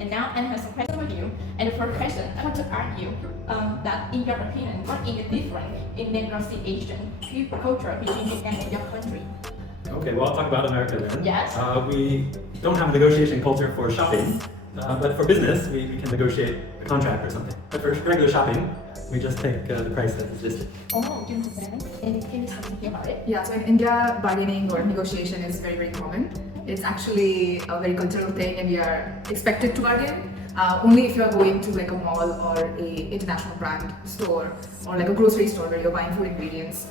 And now I have some questions for you. And the first question, I want to ask you that in your opinion, what is the difference in negotiation culture between Japan and your country? Okay, well, I'll talk about America then. Yes. We don't have a negotiation culture for shopping, but for business, we can negotiate a contract or something. But for regular shopping, we just take the price that is listed. Oh, you understand? And can you tell me something about it? Yeah, so in India, bargaining or negotiation is very, very common. It's actually a very cultural thing and we are expected to bargain. Only if you are going to like a mall or a international brand store or like a grocery store where you're buying food ingredients,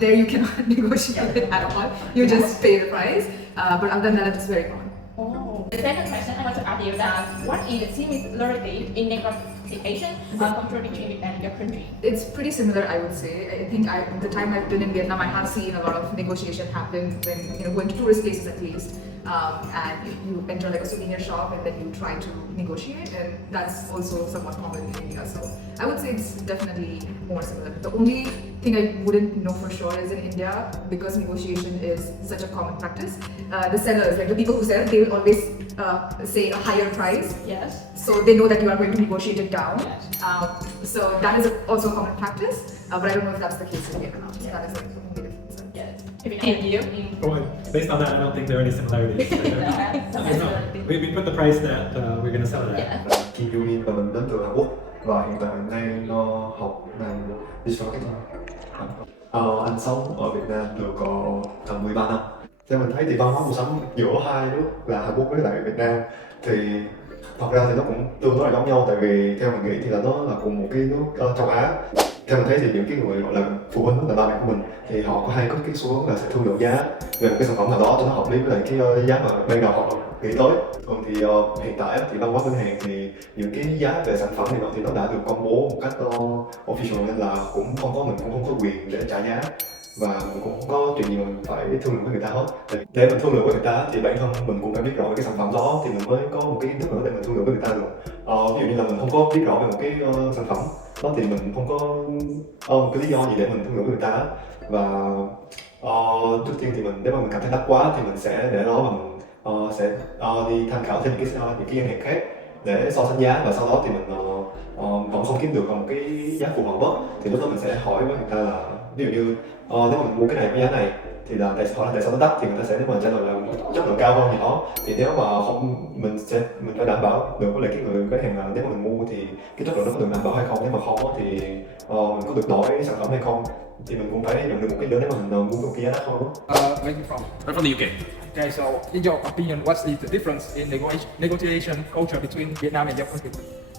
there you cannot negotiate it at all. You just pay the price. But other than that, it's very common. Oh. The second question I want to ask you that what is the similarity in negotiation culture between Japan and your country? It's pretty similar, I would say. I think the time I've been in Vietnam, I have seen a lot of negotiation happen when going to tourist places at least. And you enter like a souvenir shop and then you try to negotiate, and that's also somewhat common in India. So I would say it's definitely more similar. The only thing I wouldn't know for sure is in India, because negotiation is such a common practice, the sellers, like the people who sell, they will always say a higher price. Yes. So they know that you are going to negotiate it down. Yes. So that is also a common practice, but I don't know if that's the case in Vietnam. So that is like the only difference. Yes. And you? Well, based on that, I don't think there are any similarities. We put the price that we're going to sell it at. Yeah. Kim Yumin và mình đến từ Hàn Quốc và hiện tại mình đang học ngành digital marketing. Anh sống ở Việt Nam được tầm 13 năm. Theo mình thấy thì văn hóa mua sắm giữa hai nước là Hàn Quốc với lại Việt Nam thì thật ra thì nó cũng tương đối là giống nhau, tại vì theo mình nghĩ thì là nó là cùng một cái nước châu Á. Theo mình thấy thì những cái người gọi là phụ huynh là ba mẹ của mình thì họ có hay có cái xu hướng là sẽ thương lượng giá về một cái sản phẩm nào đó cho nó hợp lý với lại cái giá mà ban đầu họ nghĩ tới. Còn thì hiện tại thì văn hóa ngân hàng thì những cái giá về sản phẩm thì nó đã được công bố một cách official, nên là mình cũng không có quyền để trả giá và mình cũng không có chuyện gì mà mình phải thương lượng với người ta hết. Để mình thương lượng với người ta thì bản thân mình cũng phải biết rõ về cái sản phẩm đó thì mình mới có một cái kiến thức nữa để mình thương lượng với người ta được. Ví dụ như là mình không có biết rõ về một cái sản phẩm đó thì mình không có một cái lý do gì để mình thương lượng với người ta. Và trước tiên thì nếu mà mình cảm thấy đắt quá thì mình sẽ để đó và mình sẽ đi tham khảo thêm những cái ngân hàng khác để so sánh giá, và sau đó thì mình vẫn không kiếm được một cái giá phù hợp đó, thì lúc đó mình sẽ hỏi với người ta là ví dụ như nếu mà mình mua cái này với giá này thì là tại sao nó đắt, thì người ta sẽ nếu mà trả lời là chất lượng cao hơn gì đó, thì nếu mà không mình phải đảm bảo được với lại cái người khách hàng là nếu mà mình mua thì cái chất lượng nó có được đảm bảo hay không, nếu mà không thì mình có được đổi sản phẩm hay không, thì mình cũng phải nhận được một cái nếu mà mình mua một cái giá đắt hơn. Where are you from? I'm from the UK. Okay, so in your opinion, what is the difference in negotiation culture between Vietnam and your country?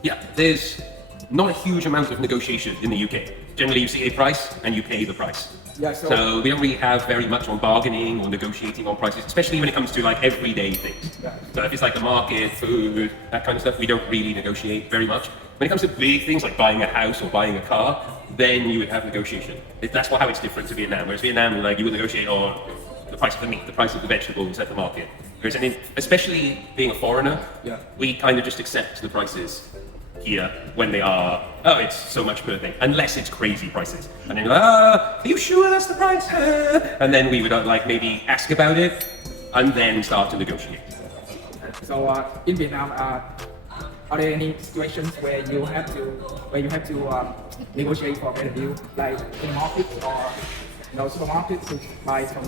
Yeah, there's not a huge amount of negotiation in the UK. Generally, you see a price and you pay the price. Yeah, So we don't really have very much on bargaining or negotiating on prices, especially when it comes to like everyday things. Yeah. So if it's like the market, food, that kind of stuff, we don't really negotiate very much. When it comes to big things like buying a house or buying a car, then you would have negotiation. That's how it's different to Vietnam. Whereas Vietnam, like you would negotiate on the price of the meat, the price of the vegetables at the market. Whereas especially being a foreigner, Yeah. we kind of just accept the prices here when they are, oh, it's so much per thing, unless it's crazy prices. And then you're like, are you sure that's the price? And then we would like maybe ask about it and then start to negotiate. So in Vietnam, are there any situations where you have to negotiate for a better deal, like in markets or supermarkets to buy some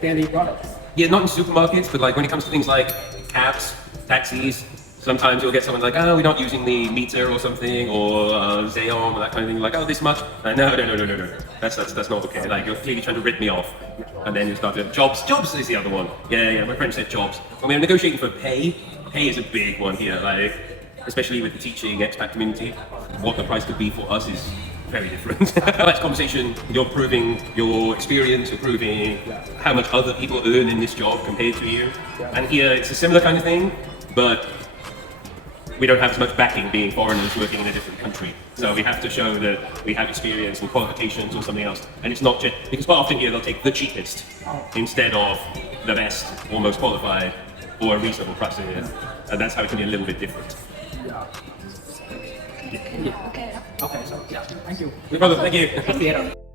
daily products? Yeah, not in supermarkets, but like when it comes to things like cabs, taxis, sometimes you'll get someone like, oh, we're not using the meter or something, or Xeon, or that kind of thing. Like, oh, this much? No. That's not okay. Like, you're clearly trying to rip me off. And then you start to jobs is the other one. Yeah, my friend said jobs. When we're negotiating for pay is a big one here. Like, especially with the teaching expat community, what the price could be for us is very different. That's conversation. You're proving your experience, you're proving how much other people earn in this job compared to you. And here it's a similar kind of thing, but we don't have as much backing being foreigners working in a different country. So we have to show that we have experience and qualifications or something else. And it's not just, because quite often here they'll take the cheapest instead of the best or most qualified or a reasonable price. And that's how it can be a little bit different. Okay, so yeah, thank you. No problem, thank you. Thank you.